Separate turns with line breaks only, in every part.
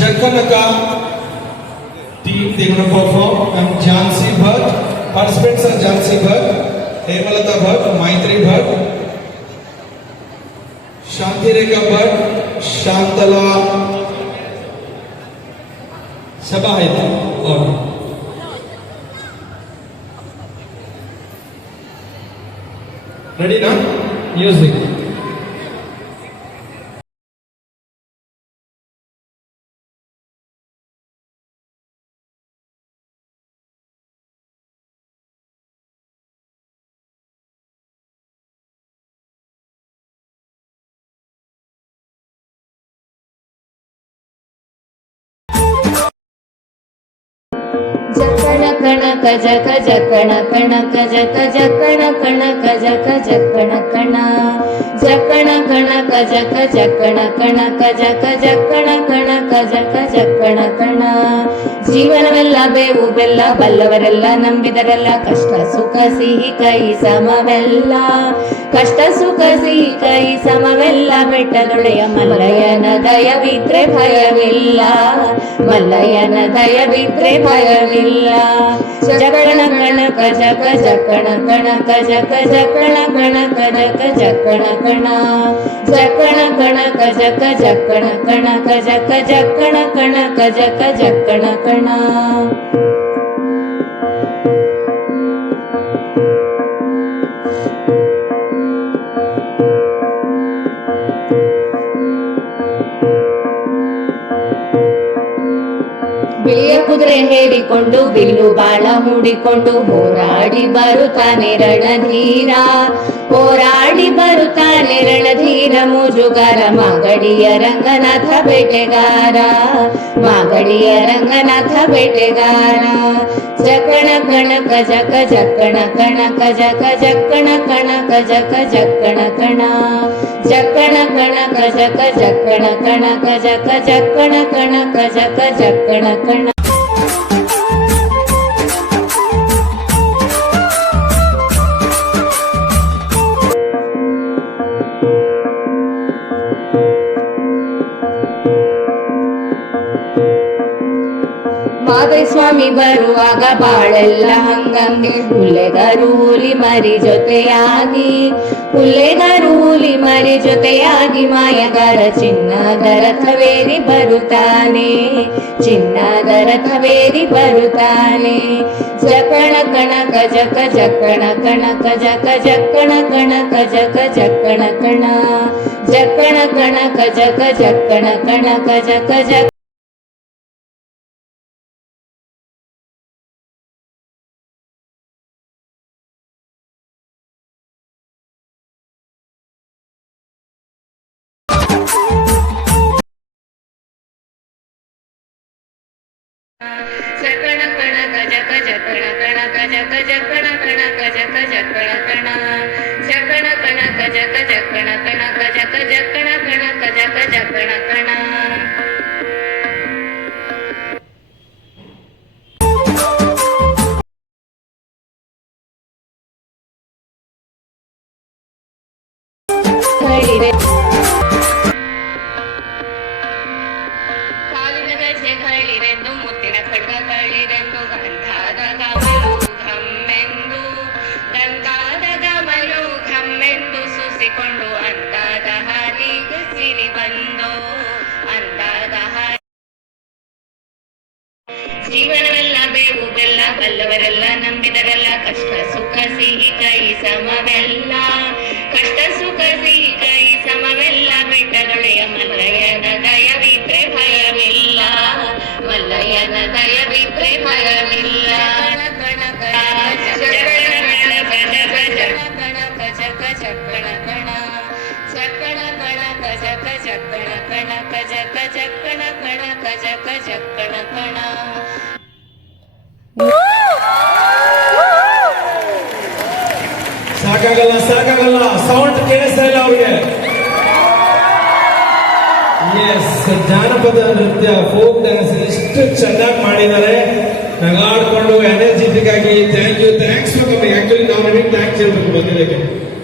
जगन का टीम देखने perform and Jhansi Bhatt participants are Jhansi Bhatt Hemlata Bhatt Maitri Bhatt Shanti रेखा भट शांतला सभा है और रेडी ना?
म्यूज़िक ಜಕಣ ಕಣಕ ಜಕ ಜಕಣ ಕಣಕ ಜಕ ಜಕಣ ಕಣಕ ಜಕ ಜಕಣ ಕಣ. ಜಕಣ ಕಣಕ ಜಕ ಜಕಣ ಕಣಕ ಜಕ ಜಕಣ ಕಣಕ ಜಕ ಜಕಣ ಕಣ ಜೀವನವೆಲ್ಲ ಬೇವು ಬೆಲ್ಲ, ಬಲ್ಲವರೆಲ್ಲ ನಂಬಿದರೆಲ್ಲ ಕಷ್ಟ ಸುಖ ಸಿಹಿ ಕೈ ಸಮವೆಲ್ಲ. ಕಷ್ಟ ಸುಖ ಸಿಹಿ ಕೈ ಸಮವೆಲ್ಲ ಬೆಟ್ಟದೊಳೆಯ ಮಲ್ಲಯ್ಯನ ದಯವಿದ್ರೆ ಭಯವಿಲ್ಲ. ಮಲ್ಲಯನ ದಯವಿದ್ರೆ ಭಯವಿಲ್ಲ. ಜಕಣ ಕಣಕ ಜಕ ಜಕಣ ಕಣಕ ಜಕ ಜಕಣ ಕಣಕ ಜಕ ಜಕಣ ಕಣ ಜಕಣ ಕಣಕ ಜಕ ಜಕ್ಕಣ ಕಣಕ ಜಕ ಜಕ್ಕಣ ಕಣಕ ಜಕ ಜಕ್ಕಣ ಕಣ. ಬಿಳಿಯ ಕುದುರೆ ಹೇಳಿಕೊಂಡು, ಬಿಲ್ಲು ಬಾಳ ಹೂಡಿಕೊಂಡು, ಹೋರಾಡಿ ಬರುತ್ತಾನೆ ರಣಧೀರ ಹೋರಾಡಿ ಬರುತ್ತಾನೆ ರಣಧೀರ ಮುಜುಗಾರ ಮಾಗಡಿಯ ರಂಗನಾಥ ಬೇಟೆಗಾರ. ಮಾಗಡಿಯ ರಂಗನಾಥ ಬೇಟೆಗಾರ. జగణ కణక జగ జగణ కణక జగ జగణ కణక జగ జగణ కణ జగణ కణక జగ జగణ కణక జగ జగణ కణక జగ జగణ కణ thank you ಕಣ ಸ್ವಾಮಿ ಬರುವಾಗ ಬಾಳೆಲ್ಲ ಹಂಗಂಗೆ ಹುಲ್ಲೆದರು ಹುಲಿ ಮರಿ ಜೊತೆಯಾಗಿ ಹುಲ್ಲೆದರು ಹುಲಿ ಮರಿ ಜೊತೆಯಾಗಿ ಮಾಯಗಾರ ಚಿನ್ನದ ರಥವೇರಿ ಬರುತ್ತಾನೆ ಚಿನ್ನದ ರಥವೇರಿ ಬರುತ್ತಾನೆ. ಜಕಣ ಕಣಕ, ಜಕ, ಜಕಣ ಕಣಕ, ಜಕ ಜಕ್ಕಣ ಕಣಕ, ಜಕ ಜಕ್ಕಣ ಕಣ ಜಕ್ಕಣ ಕಣಕ, ಜಕ ಜಕ್ಕಣ ಕಣಕ, ಜಕ ಜಕ ಜಕಣ ಕಣ ಗಜ ಗಜ ಕಣ ಕಣ ಗಜ ಗಜ ಕಣ ಕಣ ಗಜ ಗಜ ಕಣ ಕಾಲಿನ ಗೆಜ್ಜೆಗಳಿರೆಂದು ಮುತ್ತಿನ ಖಡ್ಗಗಳಿರೆಂದು ಗಂಧಾದ ಕಮಲು ಘಮ್ಮೆಂದು ಗಂಧಾದ ಕಮಲು ಘಮ್ಮೆಂದು ಸುಸಿಕೊಂಡು ಅಂದಾದ ಹಾದಿಗೆ ಸಿರಿ ಬಂದು, ಅಂದಾದ ಜೀವನವೆಲ್ಲ ಬೇವು, ಬೆಲ್ಲ, ಬಲ್ಲವರೆಲ್ಲ ನಂಬಿದರೆಲ್ಲ, ಕಷ್ಟ, ಸುಖ, ಸಿಹಿ, ಕೈ, ಸಮವೆಲ್ಲ, ಕಷ್ಟ, ಸುಖ, ಸಿಹಿ ಚಕ್ಕಣ ಕಣಕ ಜಕ ಚಕ್ಕಣ ಕಣಕ ಜಕ ಚಕ್ಕಣ ಕಣಕ ಜಕ ಚಕ್ಕಣ ಕಣ
ಸಾಕಾಗಲ್ಲ ಸಾಕಾಗಲ್ಲ. ಸೌಂಡ್ ಕೇಳಿಸ್ತಾ ಇಲ್ಲ ಅವ್ರಿಗೆ. ಎಸ್ ಜಾನಪದ ನೃತ್ಯ ಫೋಕ್ ಡ್ಯಾನ್ಸ್ ಎಷ್ಟು ಚೆನ್ನಾಗಿ ಮಾಡಿದ್ದಾರೆ. ನಗಾಡ್ಕೊಂಡು ಎನರ್ಜೆಟಿಕ್ ಆಗಿ. ಥ್ಯಾಂಕ್ ಯು ಥ್ಯಾಂಕ್ಸ್ ಆಕ್ಚುಲಿ ನಾವು ನಿಮಗೆ ಥ್ಯಾಂಕ್ಸ್ ಹೇಳ್ಬೇಕು ಬಂದಿದ್ದಕ್ಕೆ.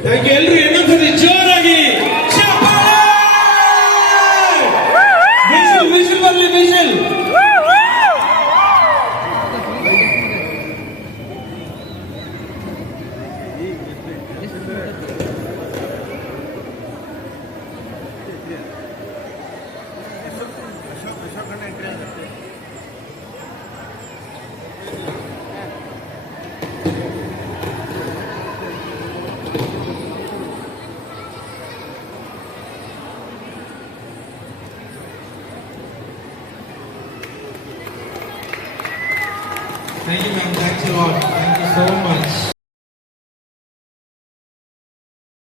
ಥ್ಯಾಂಕ್ ಎಲ್ಲರೂ ಇನ್ನೊಂದ್ಸತಿ ಜೋರಾಗಿ Thank you, ma'am. Thanks a lot. Thank you so much.